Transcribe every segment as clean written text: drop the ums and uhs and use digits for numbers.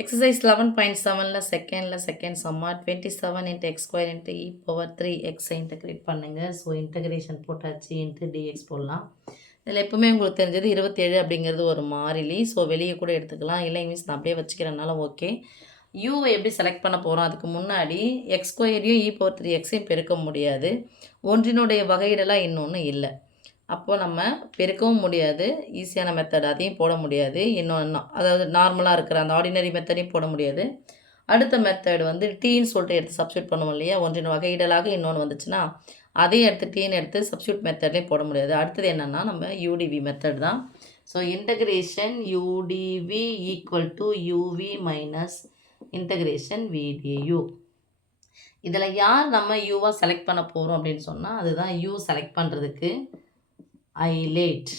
Exercise 11.7ல second சம்மா 27 into x square into e power 3x integrate பண்ணுங்க. So integration போட்டாச்சு into dx போடலாம். இதில் எப்பவுமே உங்களுக்கு தெரிஞ்சது 27 அப்படிங்கிறது ஒரு மாறிலி. ஸோ வெளியே கூட எடுத்துக்கலாம். இல்லை மீன்ஸ் நான் அப்படியே வச்சுக்கிறனால ஓகே. யூவை எப்படி செலக்ட் பண்ண போகிறோம்? அதுக்கு முன்னாடி எக்ஸ் ஸ்கொயரையும் e power 3xையும் பெருக்க முடியாது. ஒன்றினுடைய வகையிடலாம் இன்னொன்று இல்லை. அப்போ நம்ம பெருக்கவும் முடியாது. ஈஸியான மெத்தட் அதையும் போட முடியாது. இன்னொன்னு அதாவது நார்மலா இருக்கிற அந்த ஆர்டினரி மெத்தடையும் போட முடியாது. அடுத்த மெத்தட் வந்து டீன்னு சொல்லிட்டு எடுத்து சப்ஸ்டியூட் பண்ணுவோம் இல்லையா? ஒன்றின் வகையிடலாக இன்னொன்று வந்துச்சுன்னா, அதையும் எடுத்து டீன்னு எடுத்து சப்ஸ்டியூட் மெத்தட்லேயும் போட முடியாது. அடுத்தது என்னன்னா, நம்ம யூடிவி மெத்தட் தான். So integration U DV equal to UV minus integration V DU. இதில் யார் நம்ம யூவா செலக்ட் பண்ண போகிறோம் அப்படின்னு சொன்னால், அதுதான் யூ செலக்ட் பண்ணுறதுக்கு ஐலேட்.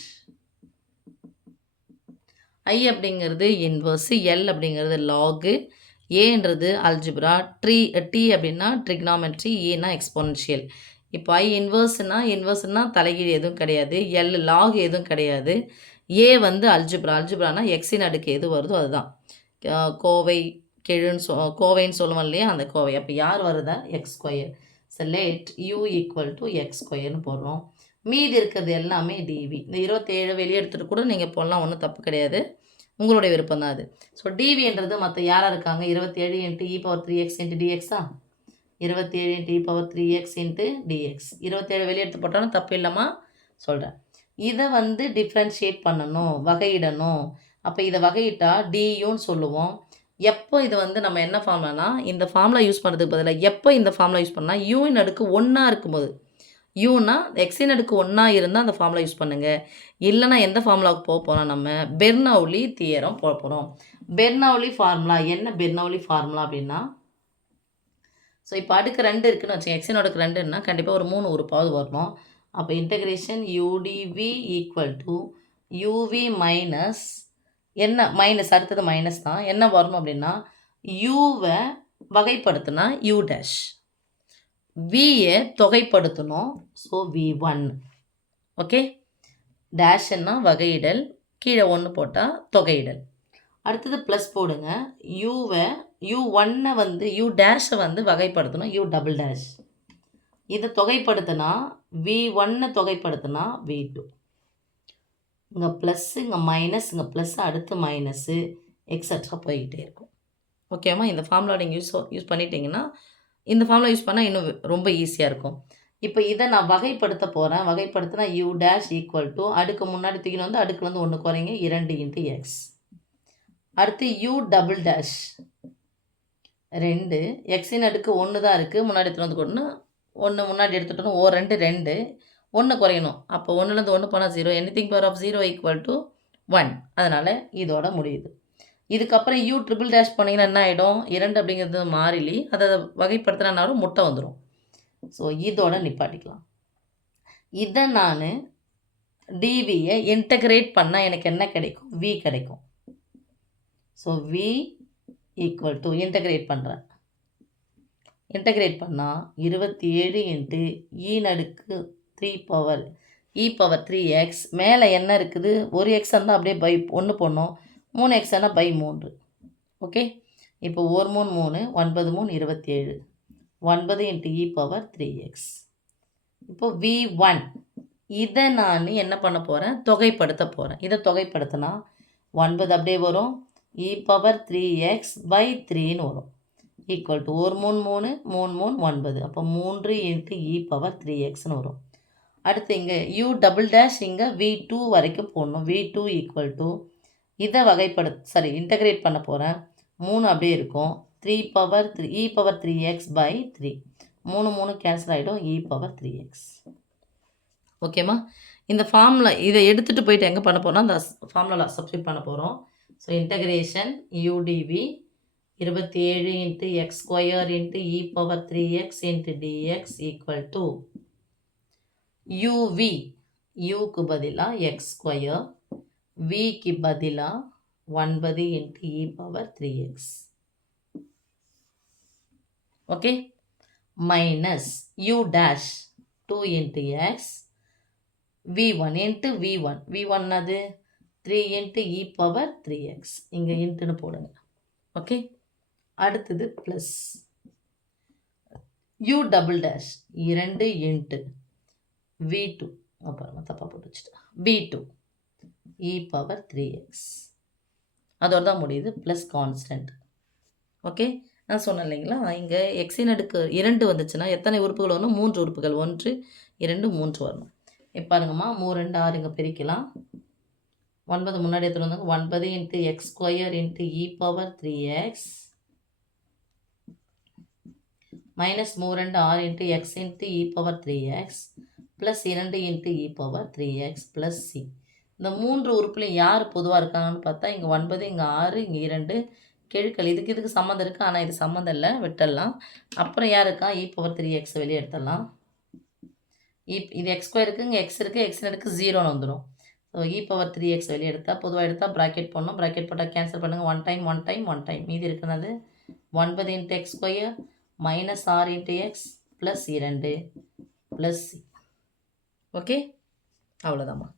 ஐ அப்படிங்கிறது இன்வர்ஸ், எல் அப்படிங்கிறது லாகு, ஏன்றது அல்ஜிப்ரா, டி அப்படின்னா ட்ரிக்னாமெட்ரி, ஏனா எக்ஸ்போனன்ஷியல். இப்போ ஐ இன்வர்ஸ்னா தலைகீழ் எதுவும் கிடையாது, எல் லாக் எதுவும் கிடையாது, ஏ வந்து அல்ஜிப்ரானா எக்ஸின் அடுக்கு எது வருதோ அதுதான். கோவை கோவைன்னு சொல்லுவோம் இல்லையா, அந்த கோவை. அப்போ யார் வருதா? X square. So late you equal to X ஸ்கொயர்னு போடுறோம். மீதி இருக்கிறது எல்லாமே டிவி. இந்த 27 வெளியே எடுத்துகிட்டு கூட நீங்கள் போடலாம், ஒன்றும் தப்பு கிடையாது. உங்களுடைய விருப்பம் தான் அது. ஸோ டிவின்றது மற்ற யாராக இருக்காங்க? 27 into E power 3x into டிஎக்ஸா? 27 into E power 3x into dx. 27 வெளியே எடுத்து போட்டாலும் தப்பு இல்லைம்மா, சொல்கிறேன். இதை வந்து டிஃப்ரென்ஷியேட் பண்ணணும், வகையிடணும். அப்போ இதை வகையிட்டா டியூன்னு சொல்லுவோம். எப்போ இது வந்து நம்ம என்ன ஃபார்ம்லானா, இந்த ஃபார்முலா யூஸ் பண்ணுறதுக்கு பதிலாக எப்போ இந்த ஃபார்முலா யூஸ் பண்ணால் யூவின் அடுக்கு 1 இருக்கும்போது, யூனா எக்ஸின் அடுக்கு 1 இருந்தால் அந்த ஃபார்முலா யூஸ் பண்ணுங்கள். இல்லைனா எந்த ஃபார்முலாவுக்கு போக போகிறோம்? நம்ம பெர்னௌலி தியரம் போக போகிறோம். பெர்னௌலி ஃபார்முலா என்ன? பெர்னௌலி ஃபார்முலா அப்படின்னா, ஸோ இப்போ அடுக்கு 2 இருக்குன்னு வச்சுக்கோங்க, எக்ஸின் அடுக்கு 2ன்னா கண்டிப்பாக ஒரு 3 உறுப்பாவது வரணும். அப்போ integration U DV equal to UV minus என்ன மைனஸ், அடுத்தது மைனஸ் தான். என்ன வரணும் அப்படின்னா, யூவை வகைப்படுத்தினா யூ டேஷ், வியை தொகைப்படுத்தணும். So v1. ஓகே, டேஷ்ன்னா வகையிடல், கீழே 1 போட்டால் தொகையிடல். அடுத்தது ப்ளஸ் போடுங்க. யூவை u1 வந்து யூ டேஷை வந்து வகைப்படுத்தணும், யூ டபுள் டேஷ். இதை தொகைப்படுத்தினா v1 தொகைப்படுத்தினா v2. இங்கே ப்ளஸ்ஸு, இங்கே மைனஸ், இங்கே ப்ளஸ், அடுத்து மைனஸு, எக்ஸட்ரா போய்கிட்டே இருக்கும். ஓகேவா? இந்த ஃபார்முலா நீங்கள் யூஸ் பண்ணிட்டீங்கன்னா, இந்த ஃபார்முலா யூஸ் பண்ணால் இன்னும் ரொம்ப ஈஸியாக இருக்கும். இப்போ இதை நான் வகைப்படுத்த போகிறேன். வகைப்படுத்தினா யூ டேஷ் ஈக்குவல் டு, அடுக்கு முன்னாடி தூக்கின்னு வந்து அடுக்குல வந்து 1 குறைங்க, 2 இன்ட்டு எக்ஸ். அடுத்து யூ டபுள் டேஷ் 2, எக்ஸின் அடுக்கு 1 தான் இருக்குது, முன்னாடி எடுத்துகிட்டு வந்து 1 முன்னாடி எடுத்துட்டோம். 2 2, 1 குறையணும். அப்போ 1லேருந்து 1 போனால் 0, anything power of 0 equal to 1. அதனால் இதோட முடியுது. இதுக்கப்புறம் யூ ட்ரிபிள் டேஷ் பண்ணிங்கன்னா என்ன ஆகிடும்? 2 அப்படிங்கிறது மாறிலி, அதை வகைப்படுத்தினாலும் முட்டை வந்துடும். ஸோ இதோட நிப்பாட்டிக்கலாம். இதை நான் டிவியை இன்டகிரேட் பண்ணால் எனக்கு என்ன கிடைக்கும்? வி கிடைக்கும். So V equal to integrate பண்ணுறேன். இன்டகிரேட் பண்ணால் 27 இன்ட்டு அடுக்கு 3 பவர் இ பவர் 3x. மேலே என்ன இருக்குது? ஒரு எக்ஸ் இருந்தால் அப்படியே பை 1 போடணும், 3 எக்ஸ் ஆனால் பை 3. ஓகே, இப்போ 1 3 3, 9 3 27, 9 இன்ட்டு இ பவர் 3x. இப்போ v1 இதை நான் என்ன பண்ண போகிறேன்? தொகைப்படுத்த போகிறேன். இதை தொகைப்படுத்தினா 9 அப்படியே வரும், இ பவர் 3x பை 3ன்னு வரும், ஈக்குவல் டு 1 3 3, 3 3 9. அப்போ 3 இன்ட்டு இ பவர் 3xன்னு வரும். அடுத்து இங்கே யூ டபுள் டேஷ் இங்கே v2 வரைக்கும் போடணும். v2 ஈக்குவல் டு இதை இன்டகிரேட் பண்ண போகிறேன். 3 அப்படியே இருக்கும், 3 power 3 e power 3x by 3. 3 3 cancel ஆகிடும், இ பவர் 3x. ஓகேம்மா? இந்த ஃபார்முலா இதை எடுத்துகிட்டு போயிட்டு எங்கே பண்ண போகிறோம்? அந்த ஃபார்முலா சப்ஸ்டியூட் பண்ண போகிறோம். So integration U DV 27 into X square into E power 3x into DX equal to UV, யூக்கு பதிலாக எக்ஸ் ஸ்கொயர், விக்கு பதிலாக 9 into E power 3x. Okay, minus U dash 2 into X, v1 into v1 அது 3 into E power 3x. இங்கே இன்ட்டுன்னு போடுங்க. Okay, அடுத்தது plus u double dash 2 into v2 அப்புறம் தப்பாக போட்டு வச்சுட்டேன் v2 e பவர் 3x அதோட தான் முடியுது ப்ளஸ் கான்ஸ்டன்ட். ஓகே, நான் சொன்னேன் இல்லைங்களா, இங்கே எக்ஸின் அடுக்கு 2 வந்துச்சுன்னா எத்தனை உறுப்புகள் வரணும்? 3 உறுப்புகள். 1 2 3 வரணும். இப்போ பாருங்கம்மா, 3 2 6 இங்கே பிரிக்கலாம். 9 முன்னாடி எடுத்துகிட்டு வந்தாங்க. 9 into X square into E power 3x minus 3 2 6 into X into E power 3x plus 2 into E power 3x plus C. இந்த 3 உறுப்புலையும் யார் பொதுவாக இருக்காங்கன்னு பார்த்தா இங்கே 9 இங்கே 6 இங்கே 2 கெழுக்கள். இதுக்கு சம்மந்தம் இருக்குது, ஆனால் இது சம்மந்தம் இல்லை, விட்டுடலாம். அப்புறம் யார் இருக்கா? இ பவர் 3x வெளியே எடுத்துடலாம். இது எக்ஸ் ஸ்கொயருக்கு இங்கே எக்ஸ் இருக்குது, எக்ஸ் எடுக்கு 0ன்னு வந்துடும். ஸோ இ பவர் 3x வெளியே எடுத்தால் பொதுவாக எடுத்தால் ப்ராக்கெட் போடணும். ப்ராக்கெட் போட்டால் கேன்சல் பண்ணுங்கள். 1 டைம் 1 டைம் 1 டைம் மீதி இருக்கிறது 9 into X square minus 6 into X plus 2 plus C. Okay, அவ்வளோதாம்மா.